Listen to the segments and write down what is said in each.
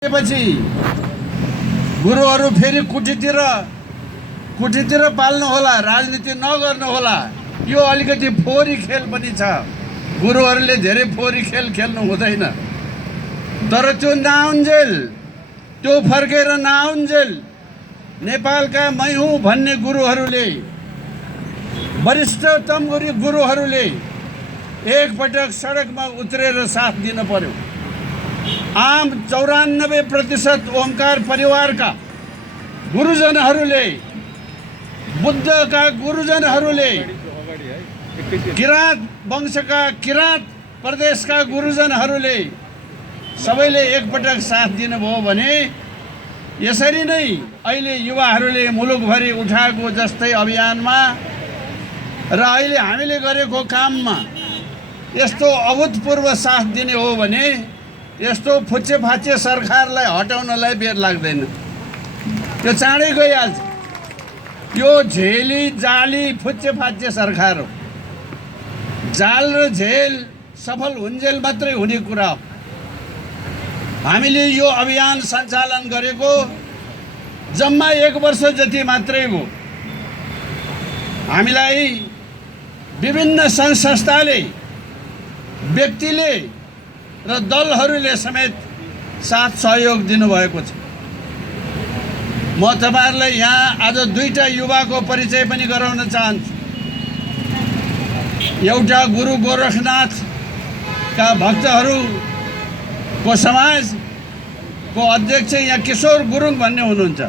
पछि गुरुहरू फेरि कुटीतिर पाल्नु होला, राजनीति नगर्नु होला। यो अलिकति फोहोरी खेल पनि छ। गुरुहरूले धेरै फोहोरी खेल खेल्नु हुँदैन। तर त्यो नआउन्जेल, त्यो फर्केर नआउन्जेल नेपालका मै हुँ भन्ने गुरुहरूले, वरिष्ठतम गुरुहरूले एकपटक सडकमा उत्रेर साथ दिन पर्यो। आम 94% ओमकार परिवारका गुरुजनहरूले, बुद्धका गुरुजनहरूले, किराँत वंशका किराँत प्रदेशका गुरुजनहरूले सबैले एकपटक साथ दिनुभयो भने यसरी नै अहिले युवाहरूले मुलुकभरि उठाएको जस्तै अभियानमा र अहिले हामीले गरेको काममा यस्तो अभूतपूर्व साथ दिने हो भने यस्तो फुच्चे फाच्चे सरकारलाई हटाउनलाई बेर लाग्दैन। यो चाँडै गइहाल्छ। यो झेली जाली फुच्चे फाच्चे सरकार हो। जाल र झेल सफल हुन्जेल मात्रै हुने कुरा हो। हामीले यो अभियान सञ्चालन गरेको जम्मा 1 वर्ष जति मात्रै हो। हामीलाई विभिन्न सङ्घ संस्थाले, व्यक्तिले र दलहरूले समेत साथ सहयोग दिनुभएको छ। म तपाईहरुलाई यहाँ आज 2टा युवाको परिचय पनि गराउन चाहन्छु। एउटा गुरु गोरखनाथका भक्तहरूको समाजको अध्यक्ष यहाँ किशोर गुरुङ भन्ने हुनुहुन्छ।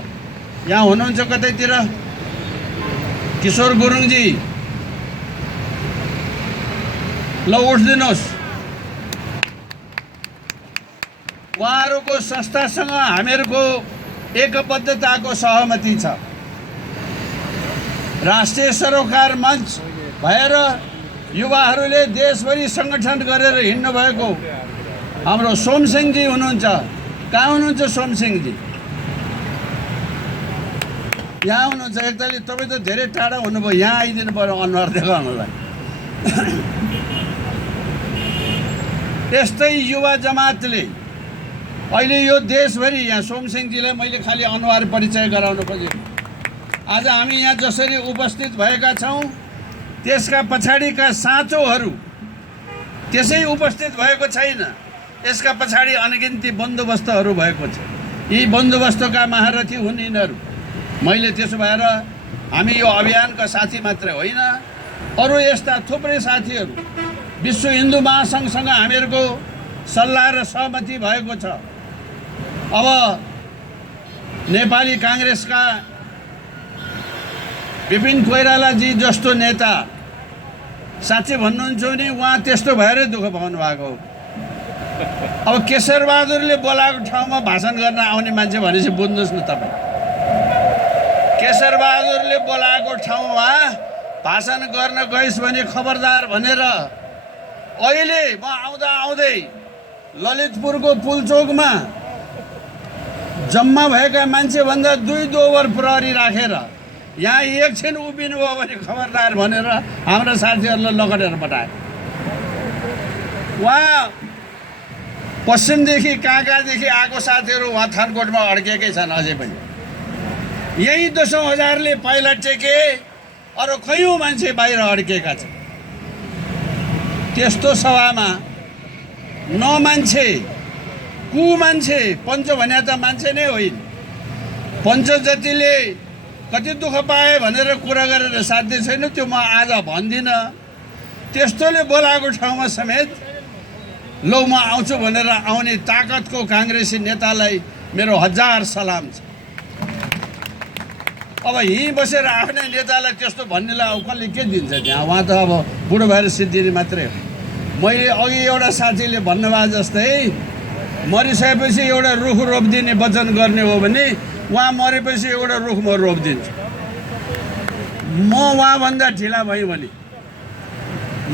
यहाँ हुनुहुन्छ कतैतिर किशोर गुरुङजी, ल उठ्दिनुहोस्। उहाँहरूको संस्थासँग हामीहरूको एकबद्धताको सहमति छ। राष्ट्रिय सरोकार मञ्च भएर युवाहरूले देशभरि सङ्गठन गरेर हिँड्नु भएको हाम्रो सोमसिंहजी हुनुहुन्छ। कहाँ हुनुहुन्छ सोमसिंहजी? यहाँ हुनुहुन्छ। एकतालि तपाईँ त धेरै टाढा हुनुभयो, यहाँ आइदिनु पर्यो अनुहार देखाउनलाई। यस्तै युवा जमातले अहिले यो देशभरि, यहाँ सोमसिंहजीलाई मैले खालि अनुहार परिचय गराउन खोजेको। आज हामी यहाँ जसरी उपस्थित भएका छौँ त्यसका पछाडिका साँचोहरू त्यसै उपस्थित भएको छैन। यसका पछाडि अनगिन्ती बन्दोबस्तहरू भएको छ। यी बन्दोबस्तका महारथी हुन् यिनीहरू। मैले त्यसो भएर हामी यो अभियानका साथी मात्रै होइन, अरू यस्ता थुप्रै साथीहरू, विश्व हिन्दू महासङ्घसँग हामीहरूको सल्लाह र सहमति भएको छ। अब नेपाली काङ्ग्रेसका विपिन कोइरालाजी जस्तो नेता, साँच्चै भन्नुहुन्छ भने उहाँ त्यस्तो भएरै दुःख पाउनु भएको हो। अब केशरबहादुरले बोलाएको ठाउँमा भाषण गर्न आउने मान्छे भनेपछि बुझ्नुहोस् न तपाईँ। केशरबहादुरले बोलाएको ठाउँमा भाषण गर्न गइस् भने खबरदार भनेर अहिले म आउँदै ललितपुरको पुलचोकमा जम्मा भएका मान्छेभन्दा 2 ओभर प्रहरी राखेर यहाँ एकछिन उभिनु भयो भने खबरदार भनेर हाम्रा साथीहरूलाई लगटेर पठाए। उहाँ पश्चिमदेखि कहाँदेखि आएको साथीहरू उहाँ थानकोटमा अड्केकै छन् अझै पनि। यही 10,000ले पहिला टेके, अरू कयौँ मान्छे बाहिर अड्केका छन्। त्यस्तो सभामा मान्छे मान्छे पञ्च भने त मान्छे नै होइन। पञ्च जतिले कति दुःख पाए भनेर कुरा गरेर साध्य छैन, त्यो म आज भन्दिनँ। त्यस्तोले बोलाएको ठाउँमा समेत लौ म आउँछु भनेर आउने ताकतको काङ्ग्रेसी नेतालाई मेरो 1000 सलाम छ। अब यहीँ बसेर आफ्नै नेतालाई त्यस्तो भन्नेलाई अब कसले के दिन्छ त्यहाँ? उहाँ त अब बुढो भएर सिद्धिने मात्रै हो। मैले अघि एउटा साथीले भन्नुभयो जस्तै मरिसकेपछि एउटा रुख रोपिदिने वचन गर्ने हो भने उहाँ मरेपछि एउटा रुख म रोपिदिन्छु। म उहाँभन्दा ढिला भएँ भने,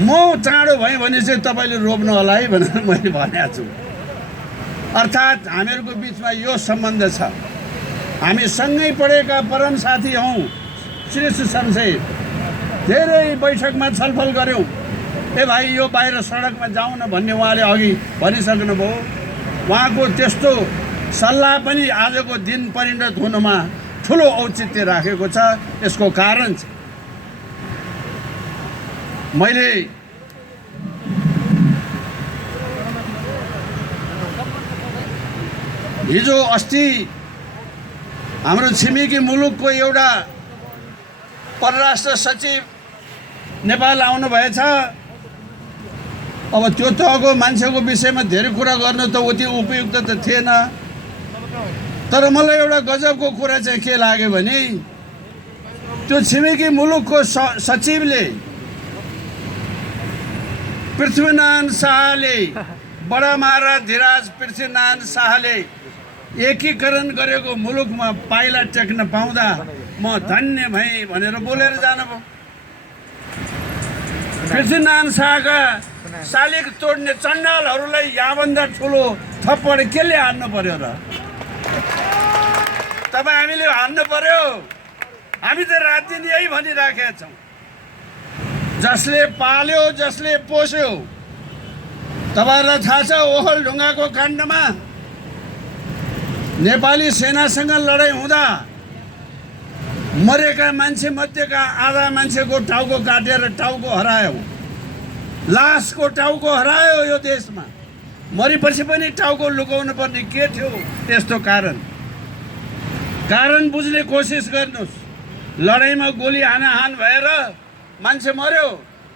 म चाँडो भएँ भने चाहिँ तपाईँले रोप्नु होला है भनेर मैले भनेको छु। अर्थात् हामीहरूको बिचमा यो सम्बन्ध छ। हामी सँगै पढेका परम साथी हौँ। श्रेष्ठ शमशेर धेरै बैठकमा छलफल गऱ्यौँ। ए भाइ यो बाहिर सडकमा जाउँ न भन्ने उहाँले अघि भनिसक्नुभयो। उहाँको त्यस्तो सल्लाह पनि आजको दिन परिणत हुनमा ठुलो औचित्य राखेको छ। यसको कारण चाहिँ मैले हिजो अस्ति हाम्रो छिमेकी मुलुकको एउटा परराष्ट्र सचिव नेपाल आउनुभएछ। अब त्यो तहको मान्छेको विषयमा धेरै कुरा गर्न त उति उपयुक्त त थिएन, तर मलाई एउटा गजबको कुरा चाहिँ के लाग्यो भने त्यो छिमेकी मुलुकको सचिवले पृथ्वीनारायण शाहले, बडा महाराज धीराज पृथ्वीनारायण शाहले एकीकरण गरेको मुलुकमा पाइला टेक्न पाउँदा म धन्य भएँ भनेर बोलेर जानुभयो। पृथ्वीनारायण शाहका शालिग तोड्ने चण्डालहरूलाई यहाँभन्दा ठुलो थप्पड केले हान्नु पर्यो र? तपाईँ हामीले हान्नु पर्यो? हामी त रात दिन यही भनिराखेका छौँ। जसले पाल्यो, जसले पोस्यो, तपाईँहरूलाई थाहा छ ओखलढुङ्गाको काण्डमा नेपाली सेनासँग लडाइँ हुँदा मरेका मान्छे मध्येका आधा मान्छेको टाउको काटेर टाउको हरायो, लासको टाउको हरायो। यो देशमा मरेपछि पनि टाउको लुकाउनु पर्ने के थियो? यस्तो कारण बुझ्ने कोसिस गर्नुहोस्। लडाइँमा गोली हानाहान भएर मान्छे मर्यो,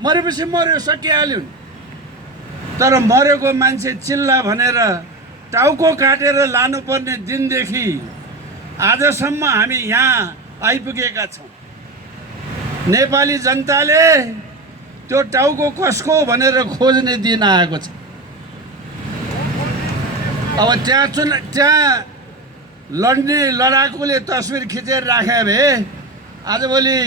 मरेपछि मर्यो, सकिहाल्यो। तर मरेको मान्छे चिल्ला भनेर टाउको काटेर लानुपर्ने दिनदेखि आजसम्म हामी यहाँ आइपुगेका छौँ। नेपाली जनताले त्यो टाउको कसको भनेर खोज्ने दिन आएको छ। अब त्यहाँ लड्ने लडाकुले तस्बिर खिचेर राखे भए आजभोलि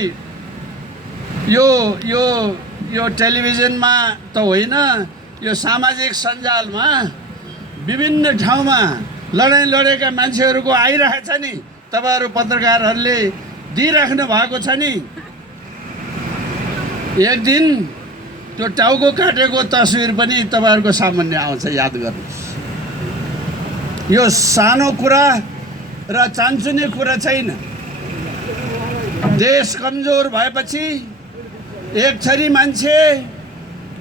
यो टेलिभिजनमा त होइन, यो सामाजिक सञ्जालमा विभिन्न ठाउँमा लडाइँ लडेका मान्छेहरूको आइरहेछ नि, तपाईँहरू पत्रकारहरूले दिइराख्नु भएको छ नि। एक दिन त्यो टाउको काटेको तस्बिर पनि तपाईँहरूको सामान्य आउँछ, याद गर्नुहोस्। यो सानो कुरा र चान्चुने कुरा छैन। देश कमजोर भएपछि एक थरी मान्छे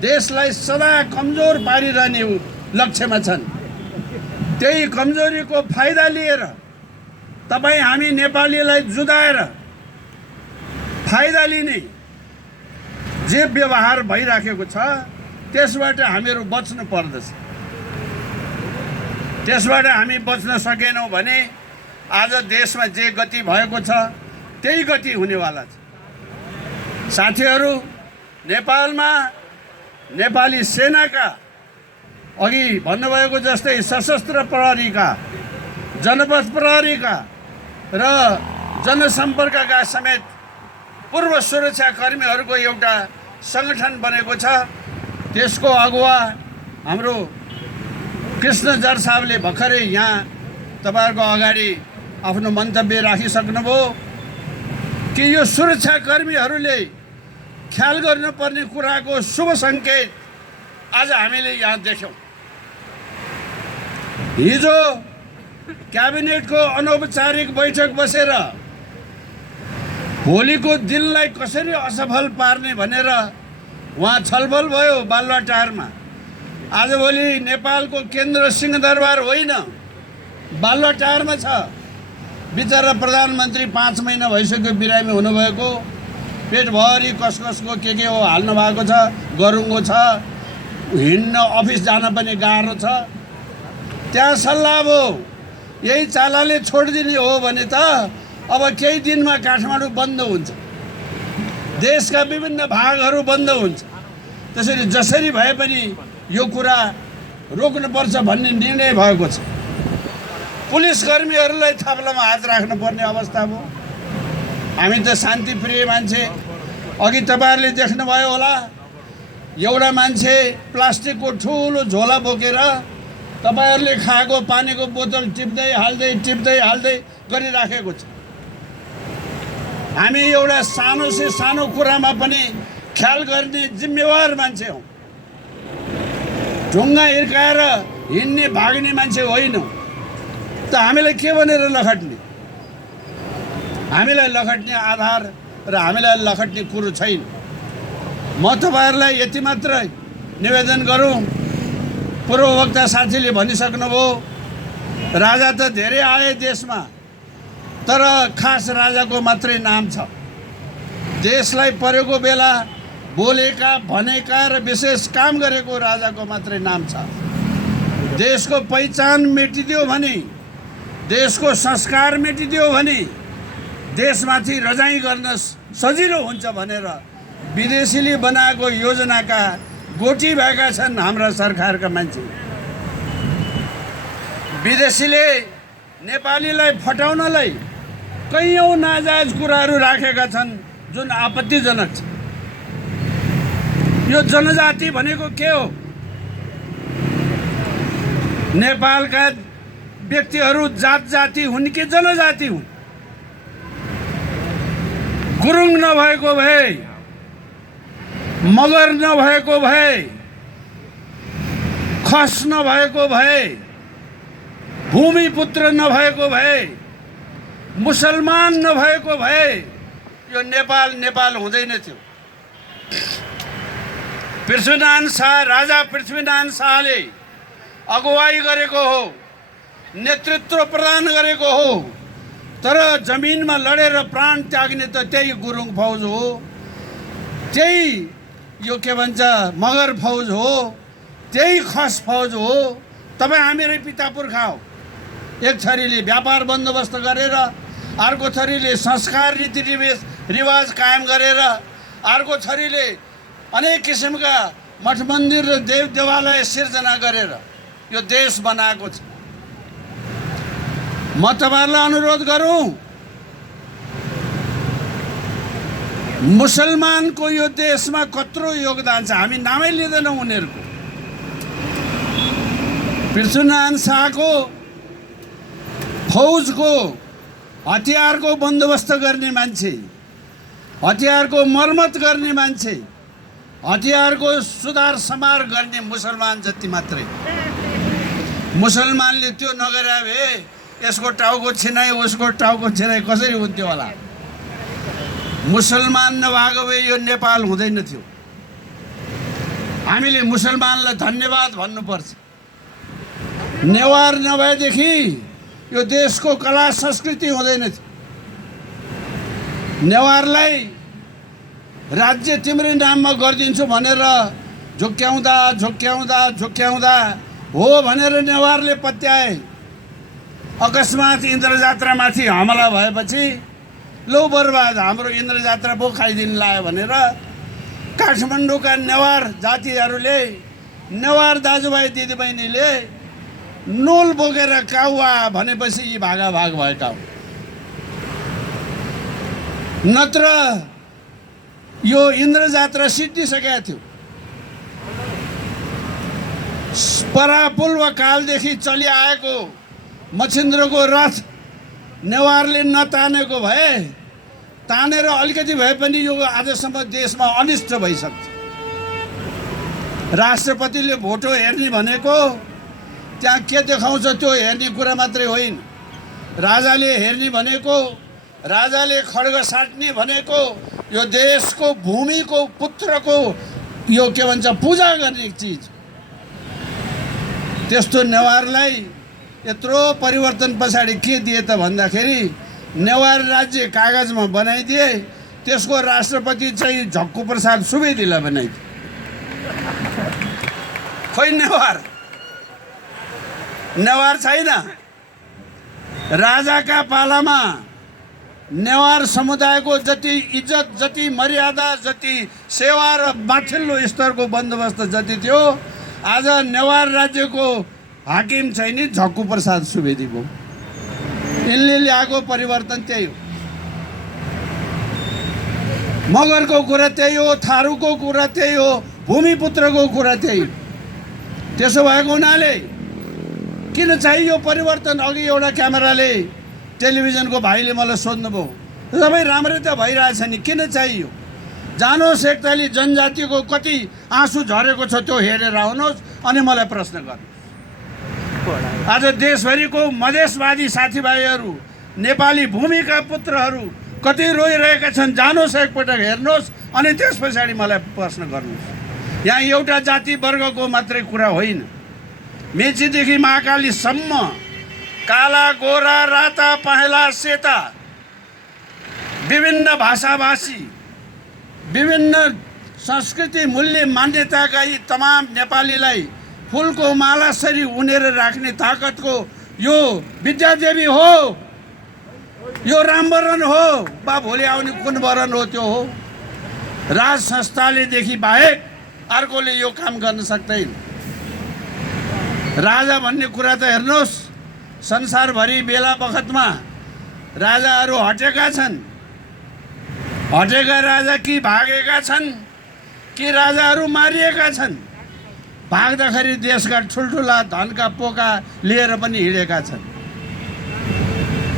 देशलाई सदा कमजोर पारिरहने लक्ष्यमा छन्। त्यही कमजोरीको फाइदा लिएर तपाईँ हामी नेपालीलाई जुदाएर फाइदा लिने जे व्यवहार भइराखेको छ त्यसबाट हामीहरू बच्नु पर्दछ। त्यसबाट हामी बच्न सकेनौँ भने आज देशमा जे गति भएको छ त्यही गति हुनेवाला छ। साथीहरू, नेपालमा नेपाली सेनाका अघि भन्नुभएको जस्तै सशस्त्र प्रहरीका, जनपथ प्रहरीका र जनसम्पर्कका समेत पूर्व सुरक्षा कर्मीहरूको एउटा सङ्गठन बनेको छ। त्यसको अगुवा हाम्रो कृष्ण जर साहबले भर्खरै यहाँ तपाईँहरूको अगाडि आफ्नो मन्तव्य राखिसक्नुभयो कि यो सुरक्षाकर्मीहरूले ख्याल गर्नुपर्ने कुराको शुभ सङ्केत आज हामीले यहाँ देख्यौँ। हिजो क्याबिनेटको अनौपचारिक बैठक बसेर भोलिको दिनलाई कसरी असफल पार्ने भनेर वहाँ छलफल भयो बालुवाटारमा। आजभोलि नेपालको केन्द्र सिंहदरबार होइन, बालुवाटारमा छ। बिचरा प्रधानमन्त्री 5 महिना भइसक्यो बिरामी हुनुभएको, पेटभरि कसको के हो हाल्नु भएको छ, गरुङ्गो छ, हिँड्न अफिस जान पनि गाह्रो छ। त्यहाँ सल्लाह भयो यही चालाले छोडिदिने हो भने त अब केही दिनमा काठमाडौँ बन्द हुन्छ, देशका विभिन्न भागहरू बन्द हुन्छ। त्यसरी जसरी भए पनि यो कुरा रोक्नुपर्छ भन्ने निर्णय भएको छ। पुलिसकर्मीहरूलाई थाप्लामा हात राख्नुपर्ने अवस्था भयो। हामी त शान्तिप्रिय मान्छे। अघि तपाईँहरूले देख्नुभयो होला, एउटा मान्छे प्लास्टिकको ठुलो झोला बोकेर तपाईँहरूले खाएको पानीको बोतल टिप्दै हाल्दै गरिराखेको छ। हामी एउटा सानो से सानो कुरामा पनि ख्याल गर्ने जिम्मेवार मान्छे हौँ। ढुङ्गा हिर्काएर हिँड्ने भाग्ने मान्छे होइनौँ। त हामीलाई के भनेर लखट्ने? हामीलाई लखट्ने आधार र हामीलाई लखट्ने कुरो छैन। म तपाईँहरूलाई यति मात्रै निवेदन गरौँ, पूर्ववक्ता साथीले भनिसक्नुभयो, राजा त धेरै आए देशमा, तर खास राजाको मात्रै नाम छ। देशलाई परेको बेला बोलेका, भनेका र विशेष काम गरेको राजाको मात्रै नाम छ। देशको पहिचान मेटिदियो भने, देशको संस्कार मेटिदियो भने देशमाथि रजाइ गर्न सजिलो हुन्छ भनेर विदेशीले बनाएको योजनाका गोटी भएका छन् हाम्रा सरकारका मान्छे। विदेशीले नेपालीलाई फटाउनलाई कैयौँ नाजायज कुराहरू राखेका छन् जुन आपत्तिजनक छ। यो जनजाति भनेको के हो? नेपालका व्यक्तिहरू जात जाति हुन् कि जनजाति हुन्? गुरुङ नभएको भए, मगर नभएको भए, खस नभएको भए, भूमिपुत्र नभएको भए, मुसलमान नभएको भए यो नेपाल नेपाल हुँदैन थियो। पृथ्वीनारायण शाह, राजा पृथ्वीनारायण शाहले अगुवाई गरेको हो, नेतृत्व प्रदान गरेको हो, तर जमिनमा लडेर प्राण त्याग्ने त त्यही गुरुङ फौज हो, त्यही यो के भन्छ मगर फौज हो, त्यही खस फौज हो। तपाईँ हामीरै पिता पुर्खा हो। एक थरीले व्यापार बन्दोबस्त गरेर, अर्को थरीले संस्कार रीतिरिवाज कायम गरेर, अर्को थरीले अनेक किसिमका मठ मन्दिर र देव देवालय सिर्जना गरेर यो देश बनाएको छ। म तपाईँहरूलाई अनुरोध गरौँ, मुसलमानको यो देशमा कत्रो योगदान छ, हामी नामै लिँदैनौँ उनीहरूको। पृथ्वीनारायण शाहको फौजको हतियारको बन्दोबस्त गर्ने मान्छे, हतियारको मर्मत गर्ने मान्छे, हतियारको सुधार समार गर्ने मुसलमान जति मात्रै। मुसलमानले त्यो नगरे भए यसको टाउको छिनाइ, उसको टाउको छिनाइ कसरी हुन्थ्यो होला? मुसलमान नभएको भए यो नेपाल हुँदैन थियो। हामीले मुसलमानलाई धन्यवाद भन्नुपर्छ। नेवार नभएदेखि यो देशको कला संस्कृति हुँदैन थियो। नेवारलाई राज्य तिम्रै नाममा गरिदिन्छु भनेर झुक्क्याउँदा झुक्क्याउँदा झुक्क्याउँदा हो भनेर नेवारले पत्याए। अकस्मात इन्द्रजात्रामाथि हमला भएपछि लो बर्बाद, हाम्रो इन्द्रजात्रा पो खाइदिनु लायो भनेर काठमाडौँका नेवार जातिहरूले, नेवार दाजुभाइ दिदीबहिनीले नोल बोकेर काउवा भनेपछि यी भागाभाग भएका हुन्। नत्र यो इन्द्रजात्रा सिद्धिसकेको थियो। परापूर्व कालदेखि चलिआएको मच्छिन्द्रको रथ नेवारले नतानेको भए, तानेर अलिकति भए पनि यो आजसम्म देशमा अनिष्ट भइसक्छ। राष्ट्रपतिले भोटो हेर्ने भनेको त्यहाँ के देखाउँछ त्यो हेर्ने कुरा मात्रै होइन। राजाले हेर्ने भनेको, राजाले खड्ग साट्ने भनेको यो देशको भूमिको पुत्रको यो के भन्छ पूजा गर्ने चिज। त्यस्तो नेवारलाई यत्रो परिवर्तन पछाडि के दिए त भन्दाखेरि नेवार राज्य कागजमा बनाइदिए, त्यसको राष्ट्रपति चाहिँ झक्कु प्रसाद सुवेदीलाई बनाइदिए। खोइ नेवार छैन। राजाका पालामा नेवार समुदायको जति इज्जत, जति मर्यादा, जति सेवा र माथिल्लो स्तरको बन्दोबस्त जति थियो, आज नेवार राज्यको हाकिम चाहिँ नि झक्कु प्रसाद सुवेदीको। यिनले ल्याएको परिवर्तन त्यही हो। मगरको कुरा त्यही हो, थारूको कुरा त्यही हो, भूमिपुत्रको कुरा त्यही हो। त्यसो भएको हुनाले किन चाहियो परिवर्तन? अघि एउटा क्यामेराले, टेलिभिजनको भाइले मलाई सोध्नुभयो, सबै राम्रै त भइरहेछ नि, किन चाहियो? जानुहोस् एकताली जनजातिको कति आँसु झरेको छ त्यो हेरेर आउनुहोस्, अनि मलाई प्रश्न गर्नुहोस्। आज देशभरिको मधेसवादी साथीभाइहरू, नेपाली भूमिका पुत्रहरू कति रोइरहेका छन्। जानुहोस् एकपटक हेर्नुहोस् अनि त्यस पछाडि मलाई प्रश्न गर्नुहोस्। यहाँ एउटा जाति वर्गको मात्रै कुरा होइन, मेचीदेखि महाकालीसम्म काला गोरा राता पहेँला सेता विभिन्न भाषाभाषी, विभिन्न संस्कृति मूल्य मान्यताका यी तमाम नेपालीलाई फुलको मालासरी उनेर राख्ने ताकतको यो विद्यादेवी हो, यो रामवरण हो, बा भोलि आउने कुन वरण हो त्यो हो। राज संस्थाले देखि बाहेक अर्कोले यो काम गर्न सक्दैन। राजा भन्ने कुरा त हेर्नुहोस्, संसारभरि बेला बखतमा राजाहरू हटेका छन्। हटेका राजा कि भागेका छन् कि राजाहरू मारिएका छन्। भाग्दाखेरि देशका ठुल्ठुला धनका पोका लिएर पनि हिँडेका छन्।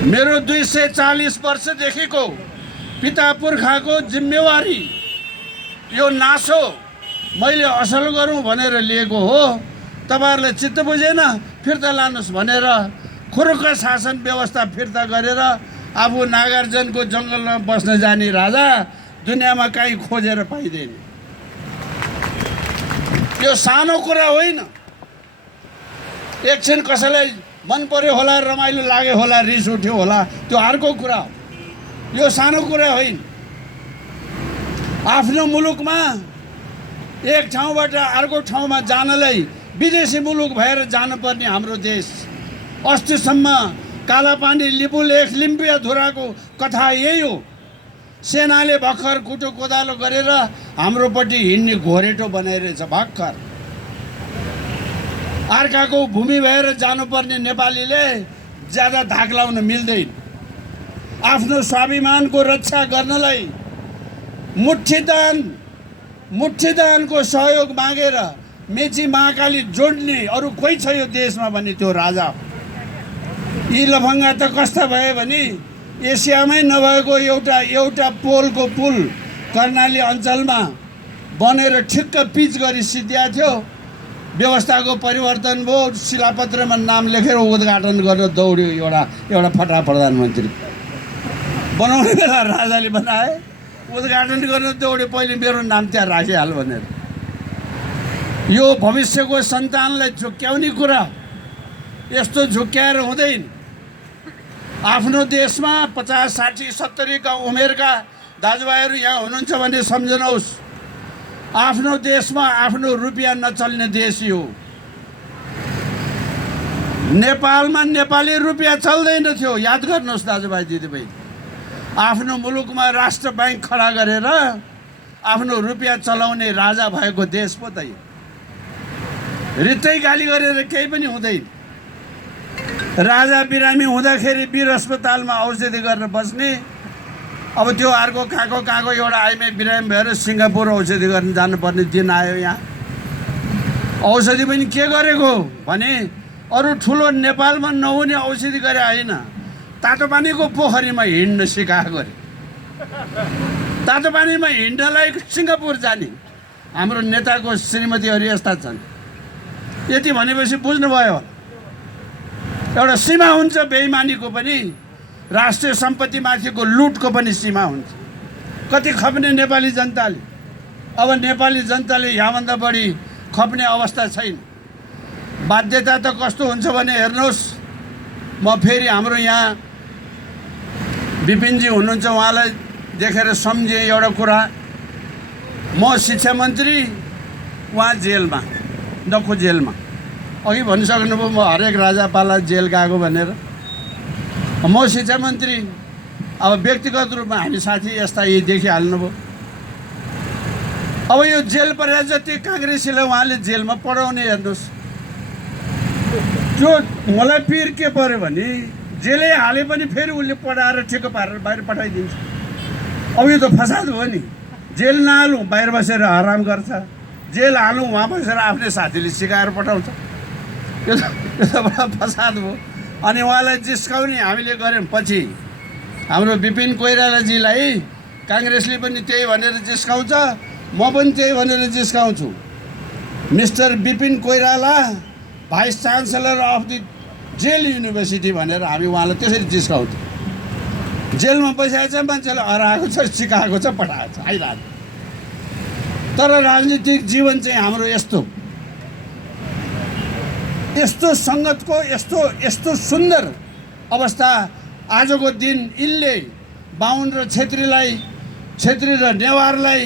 मेरो 240 वर्षदेखिको पिता पुर्खाको जिम्मेवारी यो नासो मैले असल गरौँ भनेर लिएको हो। तपाईँहरूले चित्त बुझेन, फिर्ता लानुहोस् भनेर खुरुक्क शासन व्यवस्था फिर्ता गरेर आफू नागार्जुनको जङ्गलमा बस्न जाने राजा दुनियाँमा कहीँ खोजेर पाइँदैन। यो सानो कुरा होइन। एकछिन कसैलाई मन पर्यो होला, रमाइलो लाग्यो होला, रिस उठ्यो होला, त्यो अर्को कुरा हो। यो सानो कुरा होइन। आफ्नो मुलुकमा एक ठाउँबाट अर्को ठाउँमा जानलाई विदेशी मुलुक भएर जानुपर्ने हाम्रो देश। अस्तिसम्म कालापानी लिपुलेख लिम्पिया धुराको कथा यही हो। सेनाले भर्खर कुटो कोदालो गरेर हाम्रोपट्टि हिँड्ने घोरेटो बनाइरहेछ भर्खर। अर्काको भूमि भएर जानुपर्ने नेपालीले ज्यादा धाक लाउन मिल्दैन। आफ्नो स्वाभिमानको रक्षा गर्नलाई मुठीदानको सहयोग मागेर मेची महाकाली जोड्ने अरू कोही छ यो देशमा भने त्यो राजा। यी लफङ्गा त कस्ता भए भने एसियामै नभएको एउटा पोलको पुल कर्णाली अञ्चलमा बनेर ठिक्क पिच गरी सिद्धिया थियो। व्यवस्थाको परिवर्तन भयो, शिलापत्रमा नाम लेखेर उद्घाटन गर्न दौड्यो एउटा फटा प्रधानमन्त्री। बनाउने बेला राजाले बनाए, उद्घाटन गर्न दौड्यो, पहिले मेरो नाम त्यहाँ राखिहाल भनेर। यो भविष्यको सन्तानलाई झुक्क्याउने कुरा, यस्तो झुक्क्याएर हुँदैन। आफ्नो देशमा 50, 60, 70 का उमेरका दाजुभाइहरू यहाँ हुनुहुन्छ भने सम्झनुहोस्, आफ्नो देशमा आफ्नो रुपियाँ नचल्ने देश हो। नेपालमा नेपाली रुपियाँ चल्दैन थियो, याद गर्नुहोस् दाजुभाइ दिदीबहिनी। आफ्नो मुलुकमा राष्ट्र बैंक खडा गरेर आफ्नो रुपियाँ चलाउने राजा भएको देश पो त यो। रित्तै गाली गरेर केही पनि हुँदैन। राजा बिरामी हुँदाखेरि वीर अस्पतालमा औषधि गरेर बस्ने, अब त्यो अर्को कहाँको एउटा आइमै बिरामी भएर सिङ्गापुर औषधि गर्न जानुपर्ने दिन आयो। यहाँ औषधि पनि के गरेको भने अरू ठुलो नेपालमा नहुने औषधि गरे होइन, तातो पानीको पोखरीमा हिँड्न सिकाएको गरे। तातो पानीमा हिँड्नलाई सिङ्गापुर जाने हाम्रो नेताको श्रीमतीहरू यस्ता छन्। यति भनेपछि बुझ्नुभयो, एउटा सीमा हुन्छ बेइमानीको पनि, राष्ट्रिय सम्पत्तिमाथिको लुटको पनि सीमा हुन्छ। कति खप्ने नेपाली जनताले। अब नेपाली जनताले यहाँभन्दा बढी खप्ने अवस्था छैन। बाध्यता त कस्तो हुन्छ भने हेर्नुहोस्, म फेरि हाम्रो यहाँ विपिनजी हुनुहुन्छ, उहाँलाई देखेर सम्झेँ एउटा कुरा। म शिक्षा मन्त्री, उहाँ जेलमा, नखो जेलमा। अघि भनिसक्नुभयो म हरेक राजापाला जेल गएको भनेर। म शिक्षा मन्त्री, अब व्यक्तिगत रूपमा हामी साथी यस्ता यी देखिहाल्नुभयो। अब यो जेल परे जति काङ्ग्रेसीलाई उहाँले जेलमा पढाउने हेर्नुहोस्। त्यो मलाई पिर के पर्यो भने जेलै हाले पनि फेरि उसले पढाएर ठिक्क पारेर बाहिर पठाइदिन्छ। अब यो त फसाद हो नि। जेल नहालौँ, बाहिर बसेर आराम गर्छ। जेल हालौँ, वहाँ बसेर आफ्नै साथीले सिकाएर पठाउँछ। यो त बडा फसाद हो। अनि उहाँलाई जिस्काउने हामीले गऱ्यौँ। पछि हाम्रो विपिन कोइरालाजीलाई काङ्ग्रेसले पनि त्यही भनेर जिस्काउँछ, म पनि त्यही भनेर जिस्काउँछु। Mister Bipin Koirala vice chancellor of the जेल युनिभर्सिटी भनेर हामी उहाँलाई त्यसरी जिस्काउँथ्यौँ। जेलमा बसिरहेको छ, मान्छेलाई हराएको छ, सिकाएको छ, पठाएको छ, आइरहेको। तर राजनीतिक जीवन चाहिँ हाम्रो यस्तो सङ्गतको यस्तो सुन्दर अवस्था आजको दिन इनले बाहुन र छेत्रीलाई, छेत्री र नेवारलाई,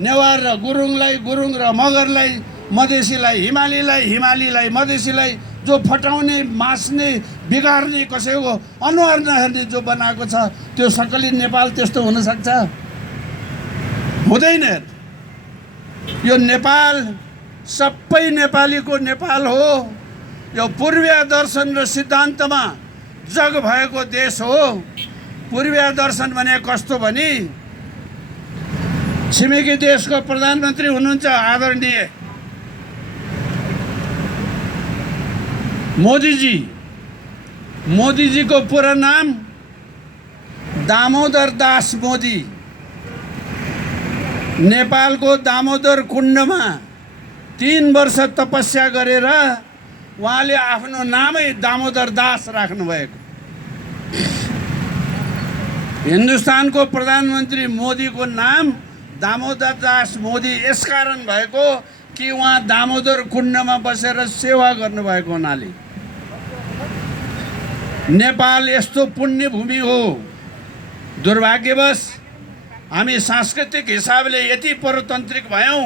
नेवार र गुरुङलाई, गुरुङ र मगरलाई, मधेसीलाई हिमालीलाई, हिमालीलाई मधेसीलाई जो फटाउने, मास्ने, बिगार्ने, कसैको अनुहार नहेर्ने जो बनाएको छ, त्यो सकली नेपाल त्यस्तो हुनसक्छ? हुँदैन। यो नेपाल सबै नेपालीको नेपाल हो। यो पूर्वीय दर्शन र सिद्धान्तमा जग भएको देश हो। पूर्वीय दर्शन भने कस्तो भने छिमेकी देशको प्रधानमन्त्री हुनुहुन्छ आदरणीय मोदीजी। मोदीजीको पुरा नाम दामोदर दास मोदी। नेपालको दामोदर कुण्डमा 3 वर्ष तपस्या गरेर उहाँले आफ्नो नामै दामोदर दास राख्नुभएको। हिन्दुस्तानको प्रधानमन्त्री मोदीको नाम दामोदर दास मोदी यसकारण भएको कि उहाँ दामोदर कुण्डमा बसेर सेवा गर्नुभएको हुनाले। नेपाल यस्तो पुण्य भूमि हो। दुर्भाग्यवश हामी सांस्कृतिक हिसाबले यति परतन्त्रिक भयौँ।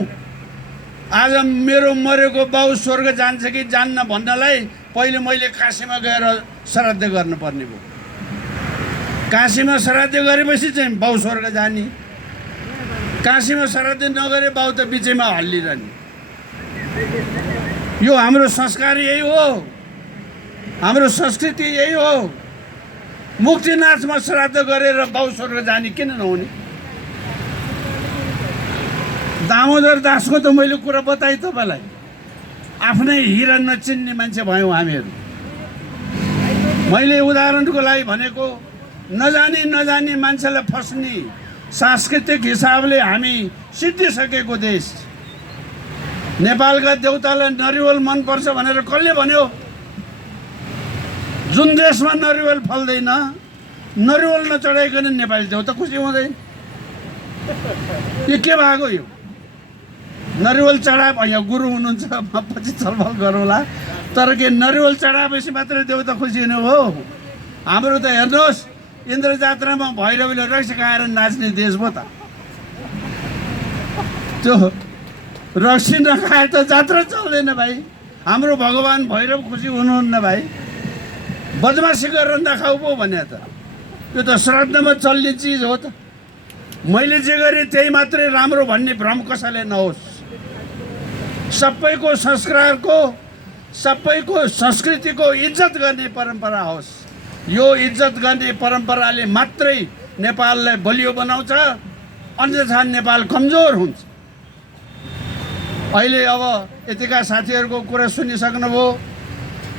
आज मेरो मरेको बाउ स्वर्ग जान्छ कि जान्न भन्नलाई पहिले मैले काशीमा गएर श्राद्ध गर्नुपर्ने भयो। काशीमा श्राद्ध गरेपछि चाहिँ बाउ स्वर्ग जाने। काशीमा श्राद्ध नगरे बाउ त बिचैमा हल्लिरहने। यो हाम्रो संस्कार यही हो, हाम्रो संस्कृति यही हो। मुक्तिनाथमा श्राद्ध गरेर बाउ स्वर्ग जाने किन नहुने? दामोदर दासको त मैले कुरा बताएँ तपाईँलाई। आफ्नै हिरा नचिन्ने मान्छे भयौँ हामीहरू। मैले उदाहरणको लागि भनेको नजानी मान्छेलाई फस्ने सांस्कृतिक हिसाबले हामी सिद्धिसकेको देश। नेपालका देउतालाई नरिवल मनपर्छ भनेर कसले भन्यो? जुन देशमा नरिवल फल्दैन, नरिवल नचढाइकन नेपाली देउता खुसी हुँदैन। यो के भएको? यो नरिवल चढाए यहाँ गुरु हुनुहुन्छ, पछि छलफल गरौँला। तर के नरिवल चढाएपछि मात्रै देउता खुसी हुने हो? हाम्रो त हेर्नुहोस्, इन्द्र जात्रामा भैरवीले रक्सी खाएर नाच्ने देश भयो त। त्यो रक्सी नखाए त जात्रा चल्दैन भाइ। हाम्रो भगवान् भैरव खुसी हुनुहुन्न भाइ। बदमासी गरेर नखाऊ पो भने त यो त श्राद्धमा चल्ने चिज हो त। मैले जे गरेँ त्यही मात्रै राम्रो भन्ने भ्रम कसैले नहोस्। सबैको संस्कारको, सबैको संस्कृतिको इज्जत गर्ने परम्परा होस्। यो इज्जत गर्ने परम्पराले मात्रै नेपाललाई बलियो बनाउँछ, अन्यथा नेपाल कमजोर हुन्छ। अहिले अब यतिका साथीहरूको कुरा सुनिसक्नुभयो।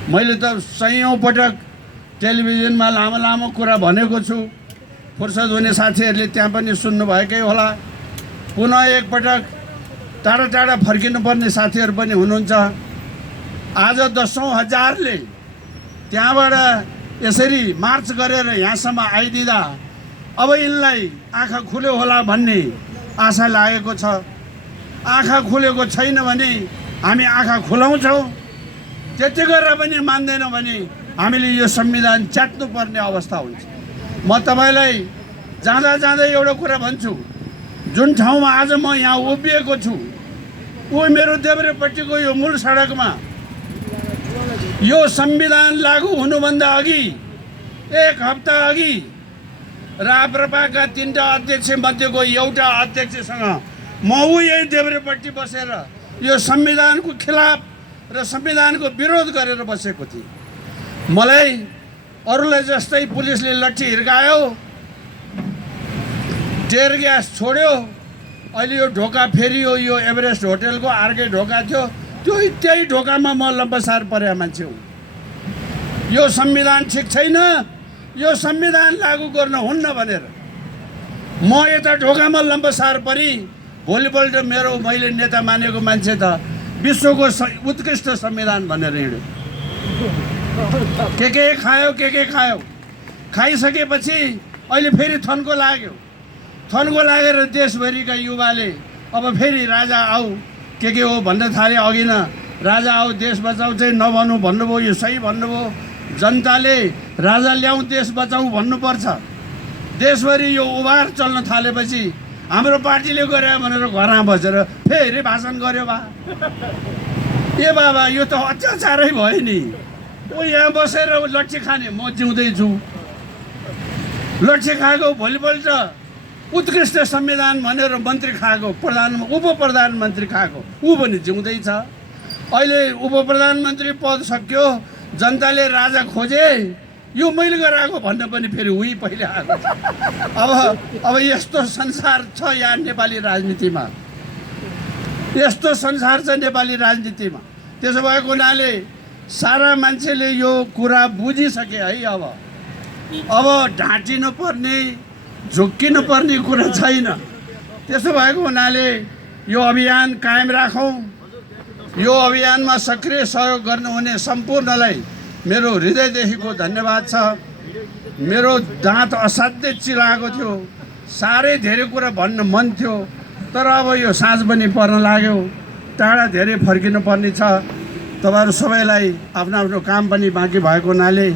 मैले त सयौं पटक टेलिभिजनमा लामो लामो कुरा भनेको छु। फुर्सद हुने साथीहरूले त्यहाँ पनि सुन्नुभएकै होला। पुनः एकपटक टाढा टाढा फर्किनुपर्ने साथीहरू पनि हुनुहुन्छ। आज 10औं हजारले त्यहाँबाट यसरी मार्च गरेर यहाँसम्म आइदिँदा अब यिनलाई आँखा खुल्यो होला भन्ने आशा लागेको छ। आँखा खुलेको छैन भने हामी आँखा खुलाउँछौँ। त्यति गरेर पनि मान्दैनौँ भने हामीले यो संविधान च्यात्नुपर्ने अवस्था हुन्छ। म तपाईँलाई जाँदा जाँदै एउटा कुरा भन्छु। जुन ठाउँमा आज म यहाँ उभिएको छु, ऊ मेरो देब्रेपट्टिको यो मूल सडकमा यो संविधान लागू हुनुभन्दा अघि 1 हप्ता अघि राप्रपाका 3टा अध्यक्ष मध्येको एउटा अध्यक्षसँग म यही देब्रेपट्टि बसेर यो संविधानको खिलाफ र संविधानको विरोध गरेर बसेको थिएँ। मलाई अरूलाई जस्तै पुलिसले लट्ठी हिर्कायो, टेयर ग्यास छोड्यो। अहिले यो ढोका फेरियो, यो एभरेस्ट होटेलको अर्कै ढोका थियो, त्यही ढोकामा म लम्बसार परेको मान्छे हुँ। यो संविधान ठिक छैन, यो संविधान लागू गर्न हुन्न भनेर म यता ढोकामा लम्बसार परि। भोलिपल्ट मैले नेता मानेको मान्छे त विश्वको उत्कृष्ट संविधान भनेर हिँड्यो। के खायो के खायो। खाइसकेपछि अहिले फेरि थन्को लाग्यो। थन्को लागेर देशभरिका युवाले अब फेरि राजा आऊ के हो भन्न थाले। अघि न राजा आऊ देश बचाऊ चाहिँ नभन्नु भन्नुभयो, यो सही भन्नुभयो। जनताले राजा ल्याऊ देश बचाऊ भन्नुपर्छ। देशभरि यो उभार चल्न थालेपछि हाम्रो पार्टीले गरे भनेर घरमा बसेर फेरि भाषण गर्यो बा। ए बाबा यो त अत्याचारै भयो नि। ऊ यहाँ बसेर लट्ठी खाने, म जिउँदैछु। लट्ठी खाएको भोलिपल्ट उत्कृष्ट संविधान भनेर मन्त्री खाएको, उप प्रधानमन्त्री खाएको, ऊ पनि जिउँदैछ। अहिले उप प्रधानमन्त्री पद सक्यो, जनताले राजा खोजे, यो मैले गराएको भन्न पनि फेरि उही पहिले आएको। अब यस्तो संसार छ यहाँ नेपाली राजनीतिमा, यस्तो संसार छ नेपाली राजनीतिमा। त्यसो भएको हुनाले सारा मान्छेले यो कुरा बुझिसके है। अब ढाँटिनु पर्ने, झुक्किनु पर्ने कुरा छैन। त्यसो भएको हुनाले यो अभियान कायम राखौँ। यो अभियानमा सक्रिय सहयोग गर्नुहुने सम्पूर्णलाई मेरो हृदयदेखिको धन्यवाद छ। मेरो दाँत असाध्यै चिलाएको थियो, साह्रै धेरै कुरा भन्न मन थियो, तर अब यो साँझ पनि पर्न लाग्यो, टाढा धेरै फर्किनु पर्ने छ। तपाईँहरू सबैलाई आफ्नो आफ्नो काम पनि बाँकी भएको हुनाले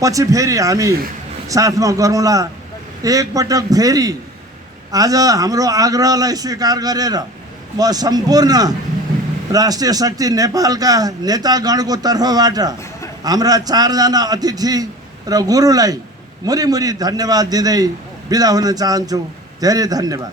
पछि फेरि हामी साथमा गरौँला। एकपटक फेरि आज हाम्रो आग्रहलाई स्वीकार गरेर म सम्पूर्ण राष्ट्रिय शक्ति नेपालका नेतागणको तर्फबाट हाम्रा 4 जना अतिथि र गुरुलाई मुरी धन्यवाद दिँदै बिदा हुन चाहन्छु। धेरै धन्यवाद।